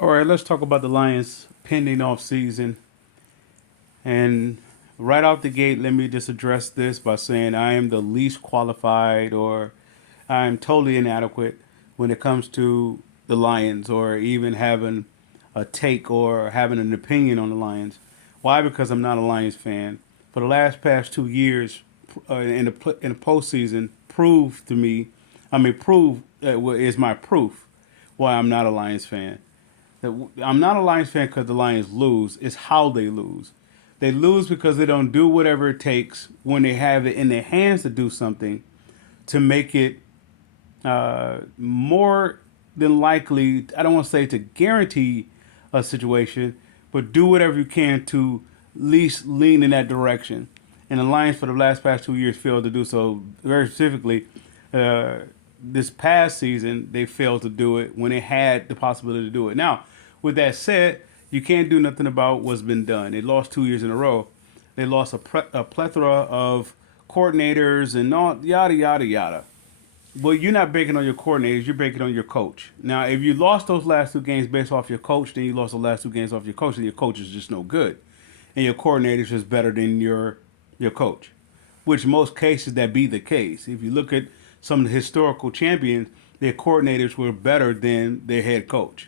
All right, let's talk about the Lions pending off season. And right out the gate, let me just address this by saying I am the least qualified or I am totally inadequate when it comes to the Lions or even having a take or having an opinion on the Lions. Why? Because I'm not a Lions fan. For the past 2 years in the postseason, proved to me, prove is my proof why I'm not a Lions fan. I'm not a Lions fan because the Lions lose. It's how they lose. They lose because they don't do whatever it takes when they have it in their hands to do something to make it more than likely. I don't want to say to guarantee a situation, but do whatever you can to at least lean in that direction. And the Lions for the past 2 years failed to do so. Very specifically, uh, this past season they failed to do it when they had the possibility to do it. Now, with that said, you can't do nothing about what's been done. They lost 2 years in a row. They lost a plethora of coordinators and all yada yada yada. Well, you're not banking on your coordinators. You're banking on your coach. Now, if you lost those last two games based off your coach, then you lost the last two games off your coach, and your coach is just no good, and your coordinator is just better than your coach. Which most cases that be the case. If you look at some of the historical champions, their coordinators were better than their head coach.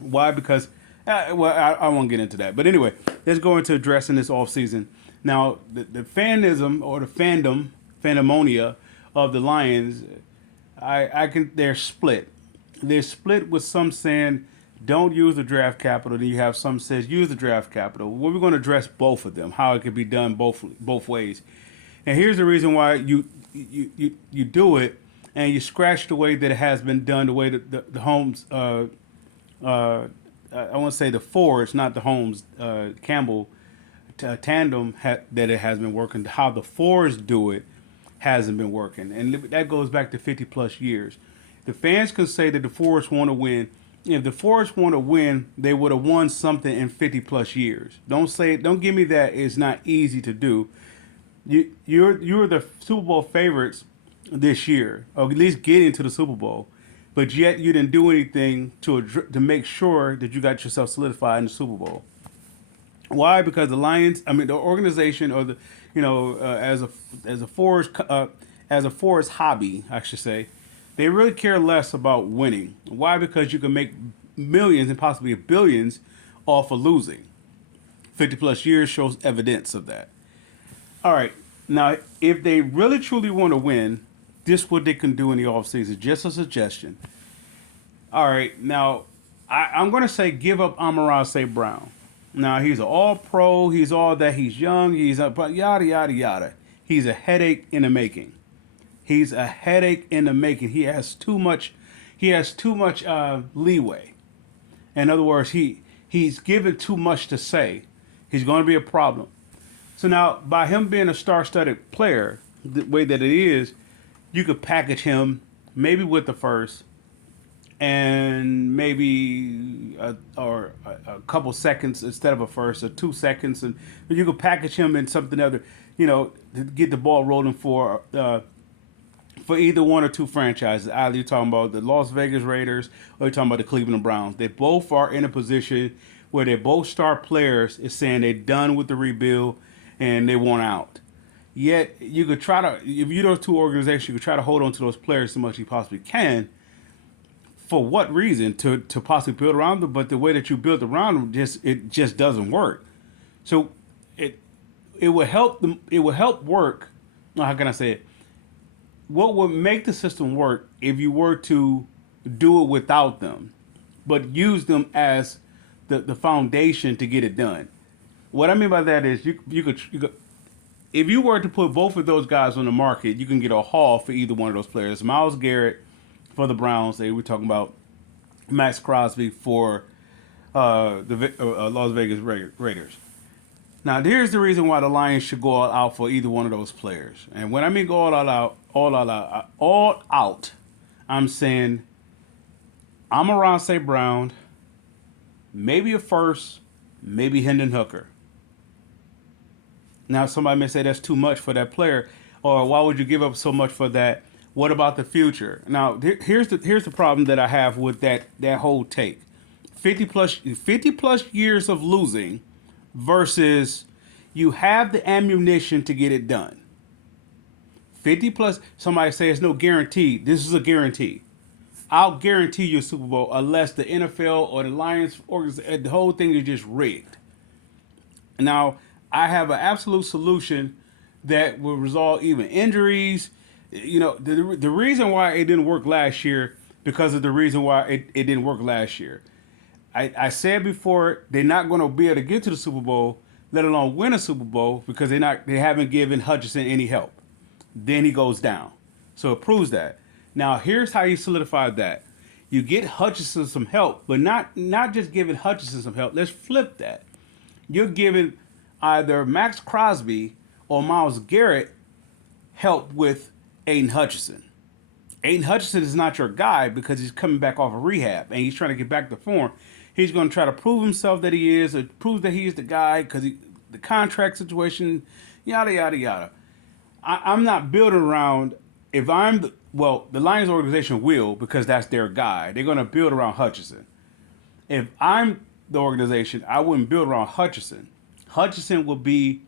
Why? Because, I won't get into that. But anyway, let's go into addressing this off season. Now, the fanism or the fandomonia of the Lions, they're split. They're split with some saying don't use the draft capital. Then you have some says use the draft capital. Well, we're going to address both of them, how it could be done both ways. And here's the reason why you do it, and you scratch the way that it has been done, the way that the Holmes uh, I want to say the Fords, not the Holmes Campbell tandem that it has been working. How the Fords do it hasn't been working, and that goes back to 50 plus years. The fans can say that the Fords want to win. If the Fords want to win, they would have won something in 50 plus years. Don't give me that it's not easy to do. You're the Super Bowl favorites this year, or at least get into the Super Bowl, but yet you didn't do anything to make sure that you got yourself solidified in the Super Bowl. Why? Because the Lions, the organization, or the, as a forest hobby, I should say, they really care less about winning. Why? Because you can make millions and possibly billions off of losing. 50 plus years shows evidence of that. All right. Now, if they really truly want to win, this is what they can do in the offseason. Just a suggestion. All right. Now, I'm going to say give up Amon St. Brown. Now, he's an all pro. He's all that. He's young. But yada, yada, yada. He's a headache in the making. He's a headache in the making. He has too much leeway. In other words, he's given too much to say. He's going to be a problem. So now, by him being a star-studded player, the way that it is, you could package him maybe with the first, and maybe a couple seconds instead of a first, or 2 seconds, and you could package him in something other, to get the ball rolling for either one or two franchises. Either you're talking about the Las Vegas Raiders or you're talking about the Cleveland Browns. They both are in a position where they're both star players is saying they're done with the rebuild and they want out. Yet you could try to, if you're those two organizations, you could try to hold on to those players as much as you possibly can. For what reason? To possibly build around them, but the way that you build around them just doesn't work. So it would help them. It would help work. How can I say it? What would make the system work if you were to do it without them, but use them as the foundation to get it done? What I mean by that is you could if you were to put both of those guys on the market, you can get a haul for either one of those players. Myles Garrett for the Browns. They were talking about Max Crosby for the Las Vegas Raiders. Now, here's the reason why the Lions should go all out for either one of those players. And when I mean go all out, I'm saying Amon St. Brown, maybe a first, maybe Hendon Hooker. Now, somebody may say that's too much for that player, or why would you give up so much for that? What about the future? Now, here's the problem that I have with that whole take. 50 plus years of losing versus you have the ammunition to get it done. 50 plus, somebody say it's no guarantee. This is a guarantee. I'll guarantee you a Super Bowl unless the NFL or the Lions organization, the whole thing is just rigged. Now, I have an absolute solution that will resolve even injuries. You know, the reason why it didn't work last year because of the reason why it didn't work last year. I said before they're not going to be able to get to the Super Bowl, let alone win a Super Bowl because they haven't given Hutchinson any help. Then he goes down, so it proves that. Now here's how you solidify that: you get Hutchinson some help, but not just giving Hutchinson some help. Let's flip that. You're giving either Max Crosby or Myles Garrett help with Aiden Hutchinson. Aiden Hutchinson is not your guy because he's coming back off of rehab and he's trying to get back to form. He's going to try to prove himself that he is, or prove that he's the guy because the contract situation, yada, yada, yada. I'm not building around, if I'm, the Lions organization will because that's their guy. They're going to build around Hutchinson. If I'm the organization, I wouldn't build around Hutchinson. Hutchinson would be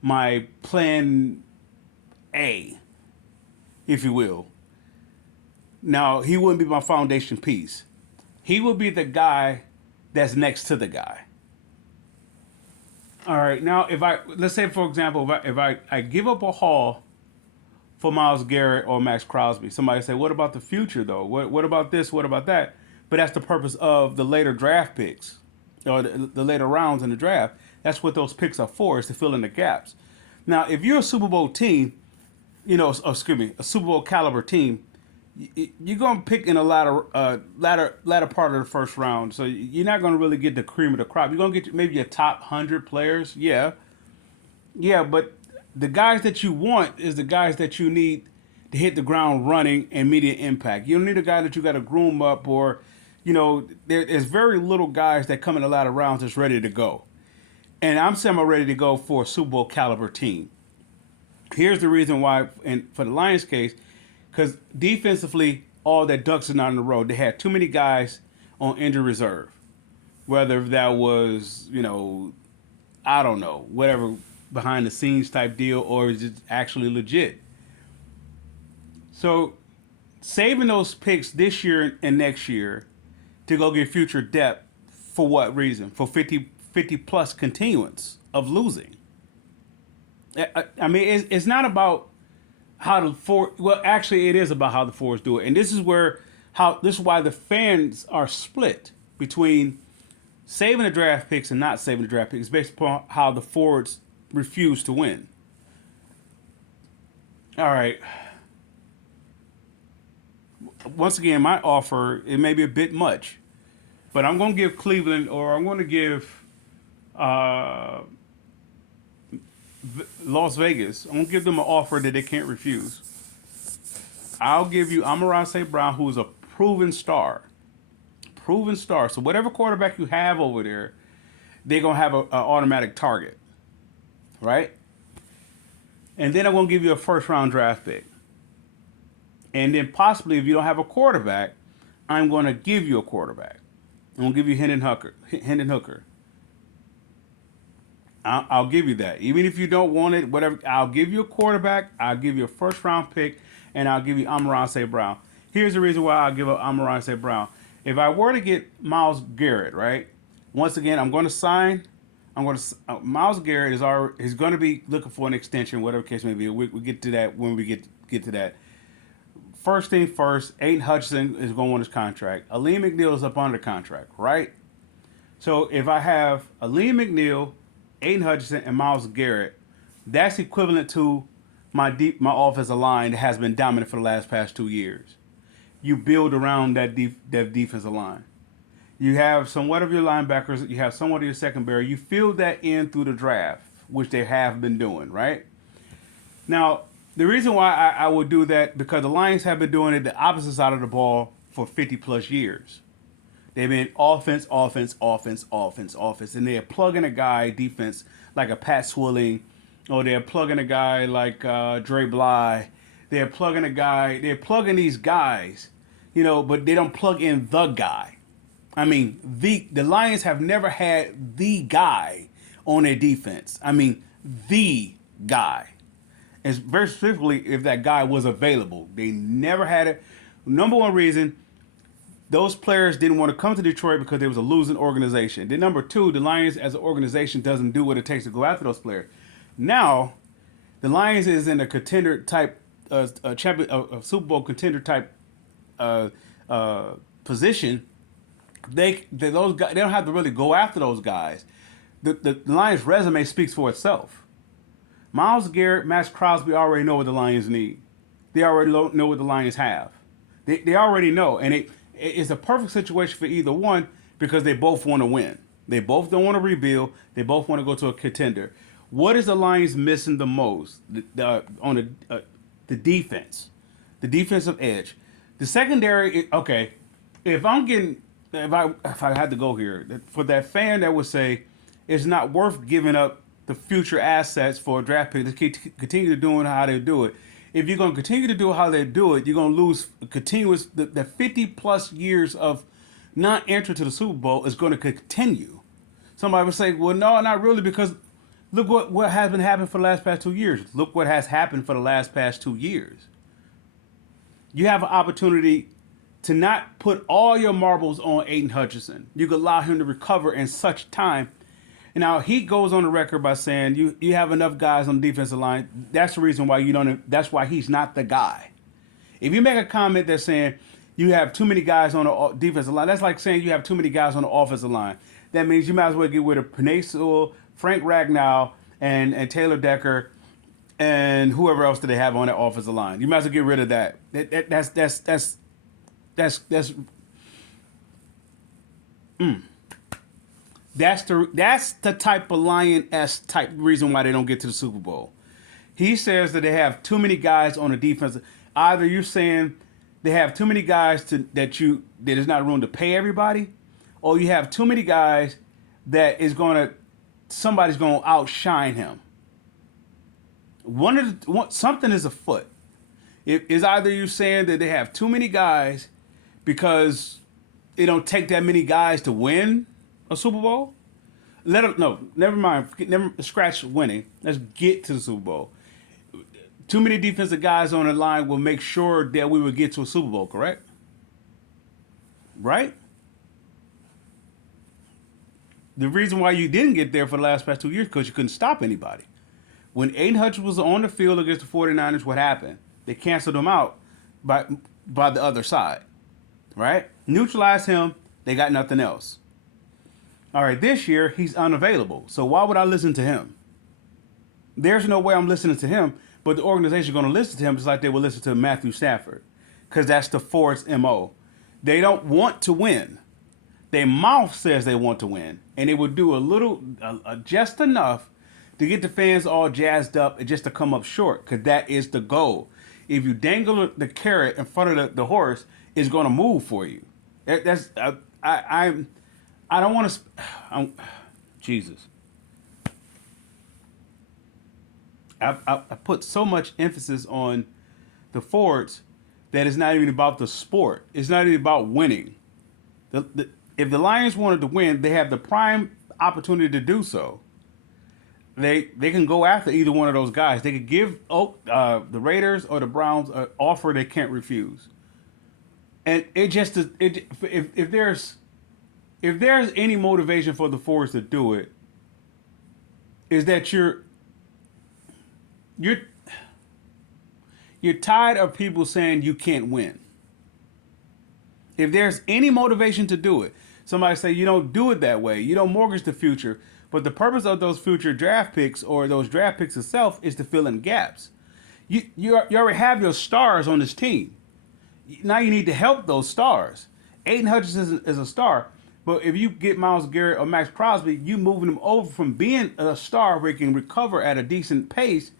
my plan A, if you will. Now, he wouldn't be my foundation piece. He would be the guy that's next to the guy. All right, now let's say for example, if I give up a haul for Myles Garrett or Max Crosby, somebody say, what about the future though? What about this? What about that? But that's the purpose of the later draft picks or the later rounds in the draft. That's what those picks are for, is to fill in the gaps. Now, if you're a Super Bowl team, a Super Bowl caliber team, you're going to pick in a latter part of the first round. So you're not going to really get the cream of the crop. You're going to get maybe your top 100 players. Yeah. Yeah, but the guys that you want is the guys that you need to hit the ground running and immediate impact. You don't need a guy that you got to groom up or, there's very little guys that come in the latter rounds that's ready to go. And I'm saying I'm ready to go for a Super Bowl caliber team. Here's the reason why, and for the Lions case, because defensively, all their ducks are not in the road. They had too many guys on injury reserve. Whether that was, I don't know, whatever behind the scenes type deal, or is it actually legit? So saving those picks this year and next year to go get future depth, for what reason? For 50 plus continuance of losing. I mean, it's not about how the Fords. Well, actually, it is about how the Fords do it, and this is why the fans are split between saving the draft picks and not saving the draft picks, based upon how the Fords refuse to win. All right. Once again, my offer, it may be a bit much, but I'm going to give Cleveland, or I'm going to give Las Vegas. I'm going to give them an offer that they can't refuse. I'll give you Amon-Ra St. Brown, who is a proven star. Proven star. So whatever quarterback you have over there, they're going to have an automatic target. Right? And then I'm going to give you a first-round draft pick. And then possibly, if you don't have a quarterback, I'm going to give you a quarterback. I'm going to give you Hendon Hooker. I'll give you that. Even if you don't want it, whatever, I'll give you a quarterback, I'll give you a first-round pick, and I'll give you Amon-Ra St. Brown. Here's the reason why I'll give up Amon-Ra St. Brown. If I were to get Myles Garrett, right, once again, Myles Garrett he's going to be looking for an extension, whatever case may be. We'll get to that when we get to that. First thing first, Aiden Hutchinson is going to want his contract. Aleem McNeil is up under contract, right? So if I have Aleem McNeil, Aiden Hutchinson, and Myles Garrett, that's equivalent to my offensive line that has been dominant for the past 2 years. You build around that defensive line. You have somewhat of your linebackers. You have somewhat of your secondary. You fill that in through the draft, which they have been doing, right? Now, the reason why I would do that, because the Lions have been doing it the opposite side of the ball for 50 plus years. They've been offense, and they're plugging a guy defense like a Pat Swilling, or they're plugging a guy like Dre Bly. They're plugging these guys, but they don't plug in the guy. I mean, the Lions have never had the guy on their defense. I mean, the guy. And very specifically, if that guy was available, they never had it. Number one reason, those players didn't want to come to Detroit because there was a losing organization. Then number two, the Lions as an organization doesn't do what it takes to go after those players. Now, the Lions is in a contender type, a champion, a Super Bowl contender type uh, position. Those guys, they don't have to really go after those guys. The Lions' resume speaks for itself. Myles Garrett, Max Crosby already know what the Lions need. They already know what the Lions have. They already know, and it's a perfect situation for either one because they both want to win. They both don't want to rebuild. They both want to go to a contender. What is the Lions missing the most on the defense, the defensive edge, the secondary? Okay, if I had to go here for that fan that would say it's not worth giving up the future assets for a draft pick to continue to doing how they do it. If you're going to continue to do how they do it, you're going to lose continuous the 50 plus years of not entry to the Super Bowl is going to continue. Somebody would say, well, no, not really, because look what has been happening for the last past 2 years. Look what has happened for the last past 2 years. You have an opportunity to not put all your marbles on Aiden Hutchinson. You could allow him to recover in such time. And now he goes on the record by saying you have enough guys on the defensive line. That's the reason why you don't. That's why he's not the guy. If you make a comment that's saying you have too many guys on the defensive line, that's like saying you have too many guys on the offensive line. That means you might as well get rid of Penei Sewell, Frank Ragnow, and Taylor Decker, and whoever else that they have on that offensive line. You might as well get rid of that. That's the type of Lion-esque type reason why they don't get to the Super Bowl. He says that they have too many guys on the defense. Either you're saying they have too many guys that there's not room to pay everybody, or you have too many guys that somebody's gonna outshine him. Something is afoot. It is either you saying that they have too many guys because it don't take that many guys to win a Super Bowl. Never mind. Scratch winning. Let's get to the Super Bowl. Too many defensive guys on the line will make sure that we will get to a Super Bowl, correct? Right? The reason why you didn't get there for the last past 2 years because you couldn't stop anybody. When Aiden Hutchinson was on the field against the 49ers, what happened? They canceled him out by the other side. Right? Neutralized him. They got nothing else. All right, this year he's unavailable. So why would I listen to him? There's no way I'm listening to him, but the organization is going to listen to him just like they would listen to Matthew Stafford, because that's the Ford's MO. They don't want to win. Their mouth says they want to win, and they would do just enough to get the fans all jazzed up and just to come up short, because that is the goal. If you dangle the carrot in front of the horse, it's going to move for you. I don't want to. Jesus. I put so much emphasis on the Fords that it's not even about the sport. It's not even about winning. If the Lions wanted to win, they have the prime opportunity to do so. They can go after either one of those guys. They could give the Raiders or the Browns an offer they can't refuse. And if there's any motivation for the Fords to do it, is that you're tired of people saying you can't win. If there's any motivation to do it, somebody say you don't do it that way. You don't mortgage the future. But the purpose of those future draft picks or those draft picks itself is to fill in gaps. You already have your stars on this team. Now you need to help those stars. Aiden Hutchinson is a star. But if you get Myles Garrett or Max Crosby, you moving them over from being a star where he can recover at a decent pace,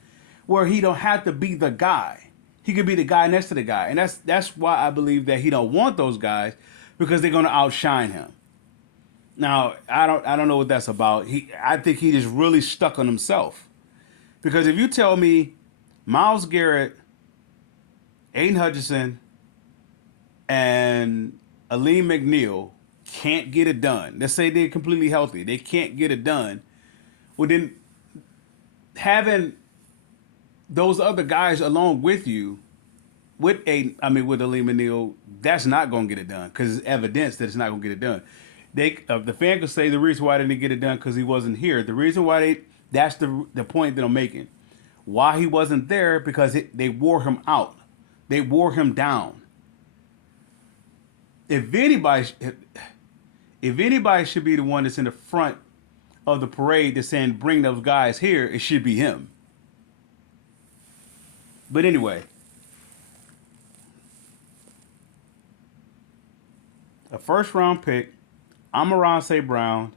where he don't have to be the guy. He could be the guy next to the guy, and that's why I believe that he don't want those guys, because they're going to outshine him. Now I don't know what that's about. I think he just really stuck on himself, because if you tell me Myles Garrett, Aiden Hutchinson, and Aleem McNeil can't get it done. Let's say they're completely healthy. They can't get it done. Well, then having those other guys along with you, with Aleem Neal, that's not going to get it done because it's evidence that it's not going to get it done. The fan could say the reason why they didn't get it done because he wasn't here. The reason why that's the point that I'm making. Why he wasn't there because they wore him out. They wore him down. If anybody should be the one that's in the front of the parade that's saying bring those guys here, it should be him. But anyway, a first round pick, Amon-Ra St. Brown,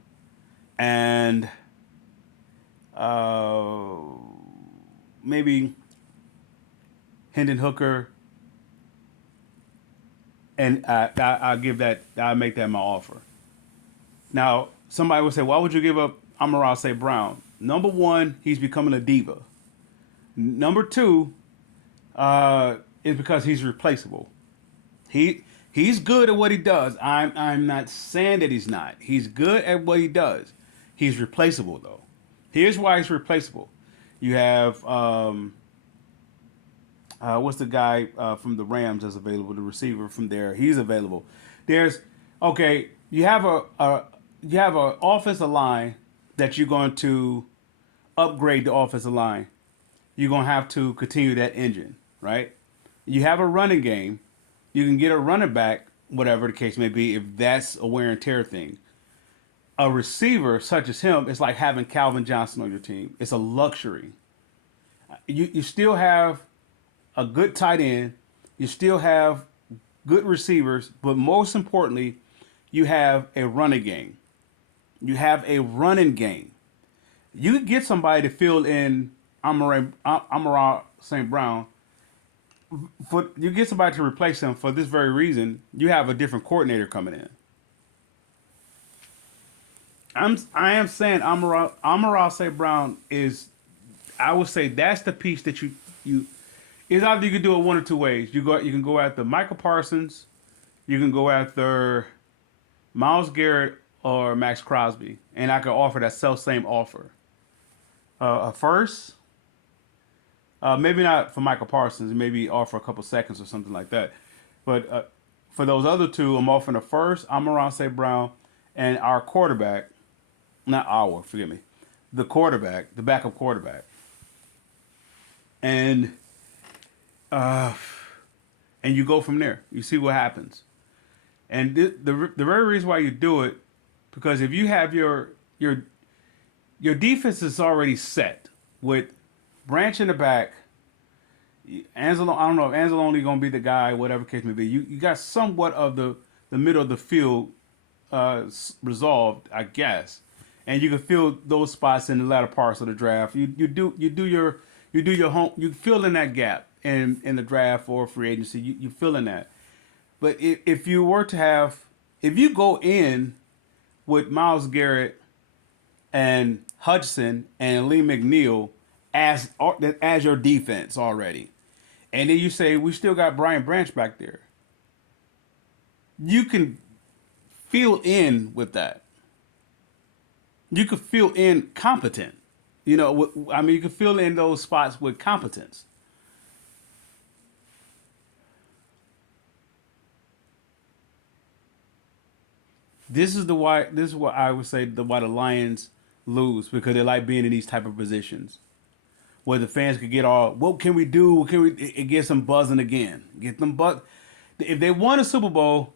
and maybe Hendon Hooker, and I'll make that my offer. Now, somebody would say, why would you give up Amon-Ra St. Brown? Number one, he's becoming a diva. Number two, is because he's replaceable. He's good at what he does. I'm not saying that he's not. He's good at what he does. He's replaceable though. Here's why he's replaceable. You have what's the guy from the Rams that's available? The receiver from there, he's available. You have a offensive line that you're going to upgrade the offensive line. You're going to have to continue that engine, right? You have a running game. You can get a running back, whatever the case may be, if that's a wear and tear thing. A receiver such as him is like having Calvin Johnson on your team. It's a luxury. You still have a good tight end. You still have good receivers, but most importantly, you have a running game. You have a running game. You can get somebody to fill in Amon-Ra St. Brown. You get somebody to replace him for this very reason. You have a different coordinator coming in. I am saying Amon-Ra St. Brown is, I would say that's the piece that you is either you can do it one or two ways. You can go after Michael Parsons, you can go after Myles Garrett or Max Crosby, and I could offer that same offer. A first, maybe not for Michael Parsons, maybe offer a couple seconds or something like that. But for those other two, I'm offering a first, Amon-Ra St. Brown, and our quarterback, the quarterback, the backup quarterback. And you go from there. You see what happens. And the very reason why you do it, because if you have your defense is already set with Branch in the back, Anzalone, I don't know if Anzalone going to be the guy, whatever case may be. You got somewhat of the middle of the field resolved, I guess, and you can fill those spots in the latter parts of the draft. You do your home. You fill in that gap in the draft or free agency. You fill in that. But if you go in with Myles Garrett and Hudson and Lee McNeil as your defense already, and then you say we still got Brian Branch back there, you can fill in with that. You could fill in competent. You can fill in those spots with competence. This is what I would say why the Lions lose, because they like being in these type of positions where the fans could get all, what can we do? It gets them buzzing again. Get them if they won a Super Bowl,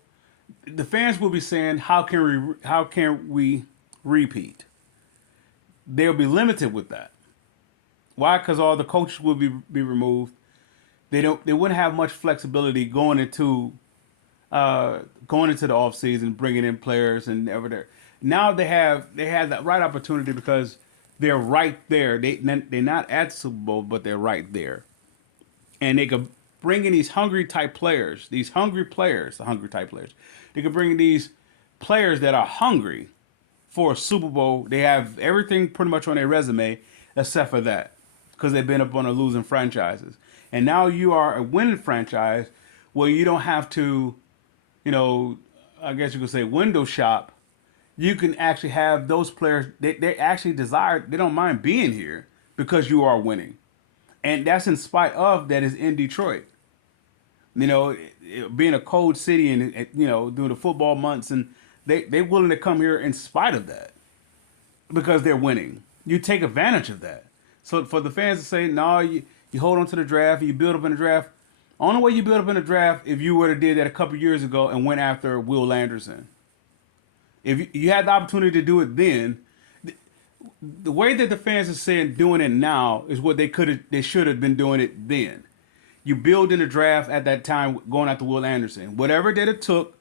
the fans will be saying, how can we repeat? They'll be limited with that. Why? Because all the coaches will be removed. They wouldn't have much flexibility going into the offseason, bringing in players and everything. Now they have that right opportunity because they're right there. They're not at the Super Bowl, but they're right there, and they could bring in these hungry type players. They could bring in these players that are hungry for a Super Bowl. They have everything pretty much on their resume except for that, because they've been up on a losing franchises. And now you are a winning franchise where you don't have to, I guess you could say, window shop, you can actually have those players. They actually desire. They don't mind being here because you are winning, and that's in spite of that is in Detroit. You know, being a cold city and doing the football months, and they willing to come here in spite of that because they're winning. You take advantage of that. So for the fans to say, no, you hold on to the draft, you build up in the draft. Only way you build up in the draft if you were to did that a couple years ago and went after Will Anderson. If you had the opportunity to do it then, the way that the fans are saying doing it now is what they should have been doing it then. You build in the draft at that time going after Will Anderson. Whatever that it took,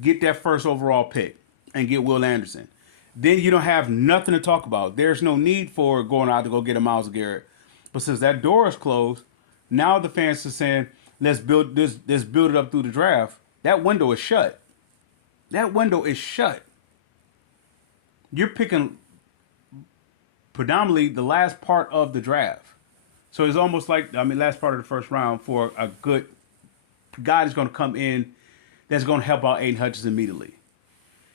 get that first overall pick and get Will Anderson. Then you don't have nothing to talk about. There's no need for going out to go get a Myles Garrett. But since that door is closed, now the fans are saying, let's build it up through the draft. That window is shut. That window is shut. You're picking predominantly the last part of the draft. So it's almost like, last part of the first round for a good guy that's going to come in that's going to help out Aiden Hutchinson immediately.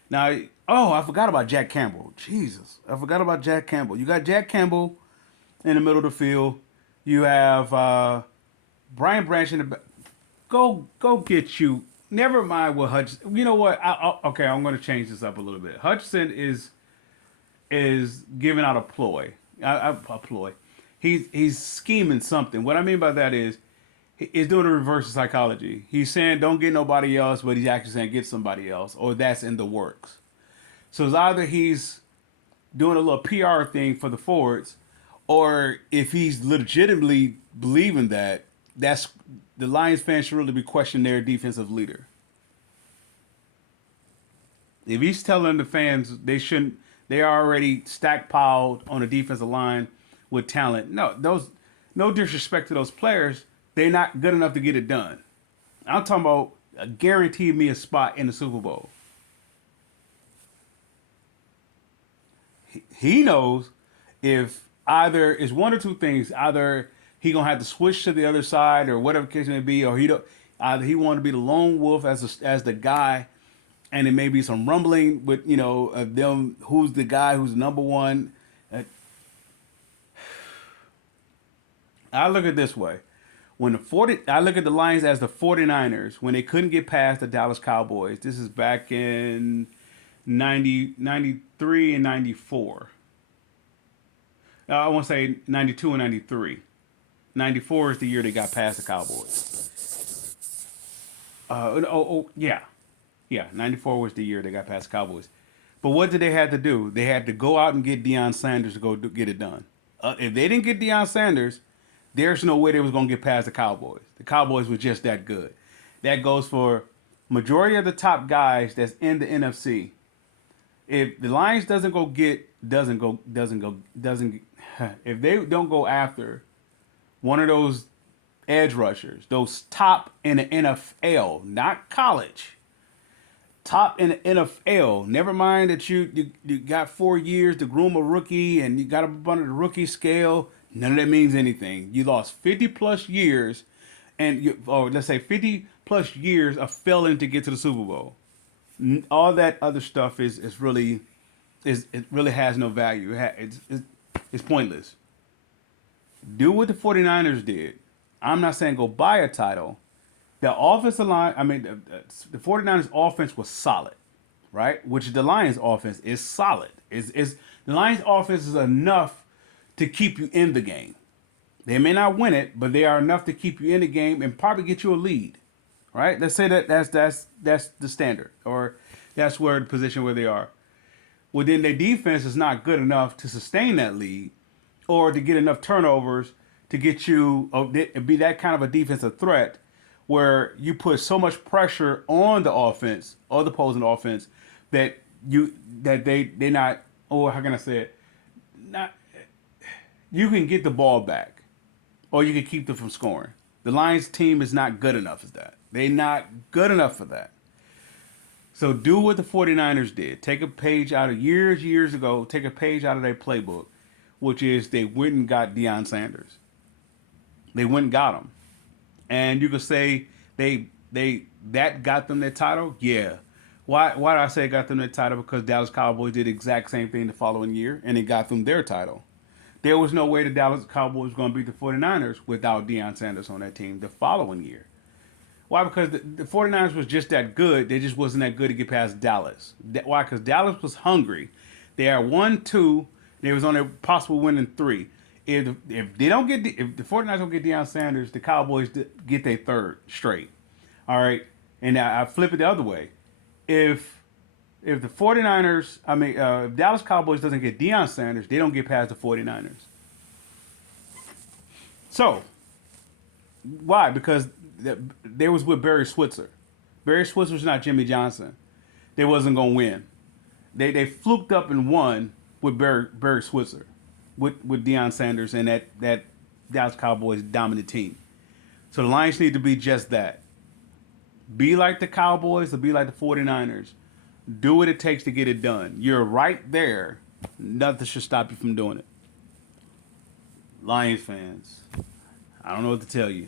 Now, I forgot about Jack Campbell. Jesus, I forgot about Jack Campbell. You got Jack Campbell in the middle of the field. You have Brian Branch in the back. Go get you. Never mind what Hutchinson. You know what? Okay, I'm going to change this up a little bit. Hutchinson is giving out a ploy. A ploy. He's scheming something. What I mean by that is he's doing a reverse of psychology. He's saying don't get nobody else, but he's actually saying get somebody else, or that's in the works. So it's either he's doing a little PR thing for the forwards, or if he's legitimately believing that, that's the Lions fans should really be questioning their defensive leader. If he's telling the fans they are already stackpiled on the defensive line with talent. No disrespect to those players, they're not good enough to get it done. I'm talking about guarantee me a spot in the Super Bowl. He knows if either it's one or two things, either he gonna have to switch to the other side or whatever the case may be, or either he want to be the lone wolf as the guy, and it may be some rumbling with of them who's the guy who's number one. I look at it this way. I look at the Lions as the 49ers when they couldn't get past the Dallas Cowboys. This is back in 93 and 94. I want to say 92 and 93. 94 is the year they got past the Cowboys. Yeah. 94 was the year they got past the Cowboys. But what did they have to do? They had to go out and get Deion Sanders to get it done. If they didn't get Deion Sanders, there's no way they was going to get past the Cowboys. The Cowboys were just that good. That goes for majority of the top guys that's in the NFC. If the Lions if they don't go after one of those edge rushers, those top in the NFL, not college, top in the NFL. Never mind that you got 4 years to groom a rookie and you got up under the rookie scale. None of that means anything. You lost 50 plus years, or let's say 50 plus years of failing to get to the Super Bowl. All that other stuff it really has no value. It's pointless. Do what the 49ers did. I'm not saying go buy a title. The offensive line, the 49ers offense was solid, right? Which the Lions offense is solid. The Lions offense is enough to keep you in the game. They may not win it, but they are enough to keep you in the game and probably get you a lead, right? Let's say that's the standard, or that's where the position where they are. Well, then their defense is not good enough to sustain that lead, or to get enough turnovers to get you be that kind of a defensive threat, where you put so much pressure on the offense or the opposing offense that they not, or how can I say it, not. You can get the ball back, or you can keep them from scoring. The Lions team is not good enough as that. They're not good enough for that. So do what the 49ers did. Take a page out of years ago, take a page out of their playbook, which is they went and got Deion Sanders. They went and got him. And you could say that got them their title? Yeah. Why do I say it got them the title? Because Dallas Cowboys did the exact same thing the following year, and it got them their title. There was no way the Dallas Cowboys were going to beat the 49ers without Deion Sanders on that team the following year. Why? Because the 49ers was just that good. They just wasn't that good to get past Dallas. Why? Because Dallas was hungry. They had 1-2. They was on their possible winning 3. If they don't get if the 49ers don't get Deion Sanders, the Cowboys get their third straight. All right. And I flip it the other way. If the 49ers, if Dallas Cowboys doesn't get Deion Sanders, they don't get past the 49ers. So, why? Because they was with Barry Switzer. Barry Switzer was not Jimmy Johnson. They wasn't going to win. They fluked up and won with Barry Switzer, with Deion Sanders and that Dallas Cowboys dominant team. So the Lions need to be just that. Be like the Cowboys or be like the 49ers. Do what it takes to get it done. You're right there. Nothing should stop you from doing it. Lions fans, I don't know what to tell you.